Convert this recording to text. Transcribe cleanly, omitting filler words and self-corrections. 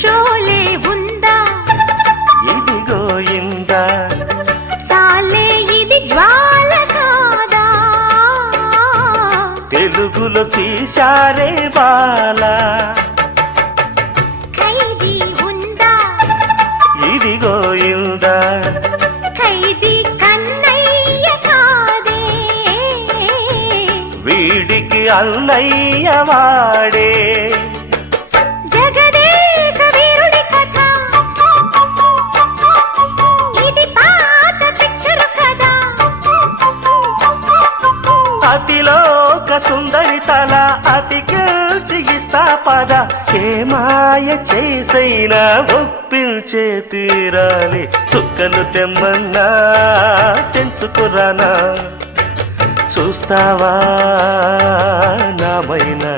షోలే ఉందా ఇదిగో ఇందా చాలే ఇది జ్వాల కాదా తెలుగులో తీశారే బాల ఖైదీ ఉందా ఇదిగో ఇందా ఖైదీ కన్నయ్య కాదే వీడికి అన్నయ్య వాడే జగదేక వీరుడి కథ ఇది పాత పిక్చరు కదా అతిలోక సుందరి తల అతికిస్తా పద మాయ చేసైనా ఒప్పించే తీరాలి చుక్కలు తెమ్మన్నా తెంచుకురానా చూస్తావా నామైనా